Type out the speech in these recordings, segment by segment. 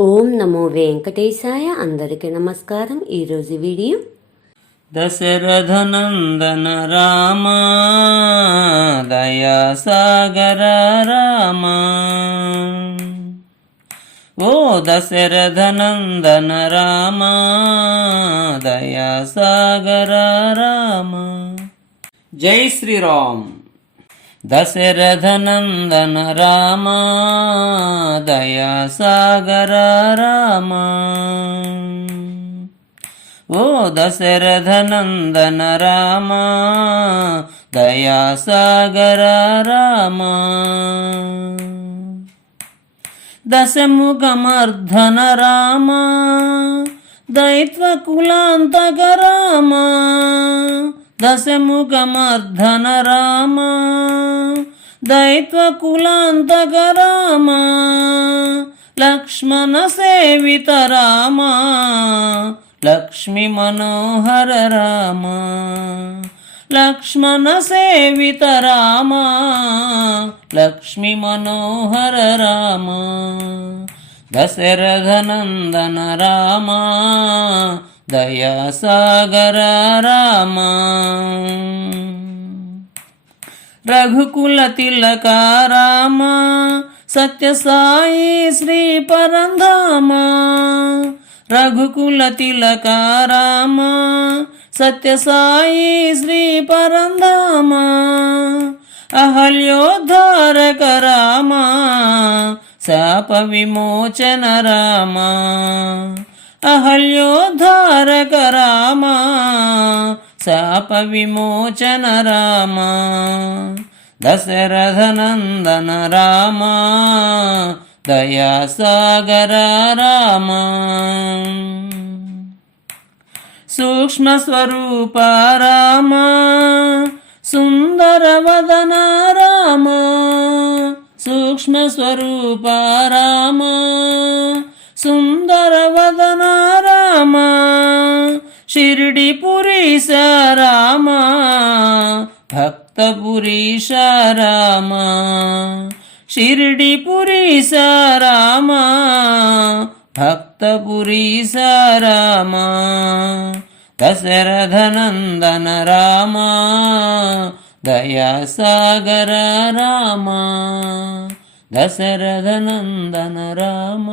ఓం నమో వెంకటేశాయ. అందరికీ నమస్కారం. ఈరోజు వీడియో దశరథనందన రామ దయాసాగర రామ. ఓ దశరథనందన రామ దయాసాగర రామ. జై శ్రీరామ్. దశరథనందన రామ దయాసాగర రామ. ఓ దశరథనందన రామ దయాసాగర రామ. దశముఖమర్ధన రామ దైత్వకులాంతక రామ. దశముఖమర్ధన రామ దైత్వకులాంతక రామ. లక్ష్మణ సేవిత రామ లక్ష్మీ మనోహర రామ. లక్ష్మణ సేవిత రామ లక్ష్మీ మనోహర రామ. దశరథనందన రామ దయాసాగర రామ. రఘుకుల తిలక రామ సత్యసాయి శ్రీ పరంధామ. రఘుకుల తిలక రామ సత్యసాయి శ్రీ పరంధామ. అహల్యోద్ధారక రామ శాప విమోచన రామ. అహల్యోద్ధారక రామ శాప విమోచన రామ. దశరథనందన రామ దయాసాగర రామ. సూక్ష్మ స్వరూప రామ సుందర వదన రామ. సూక్ష్మ స్వరూప రామ సుందర వదన రామ. షిరిడి పురీశ రామ భక్త పురీశ రామ. షిరిడి పురీశ రామ భక్త పురీశ రామ. దశరథనందన రామ దయాసాగర రామ. దశరథనందన రామ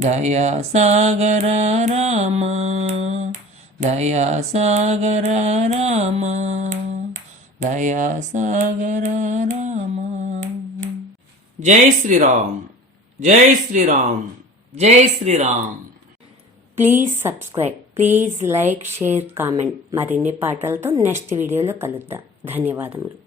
దయాసాగర రామ. దయాసాగర రామ దయాసాగర రామ. జై శ్రీరామ్. జై శ్రీరామ్. జై Sriram. Please subscribe, please like, share, comment. మరిన్ని పాటలతో నెక్స్ట్ వీడియోలో కలుద్దాం. ధన్యవాదములు.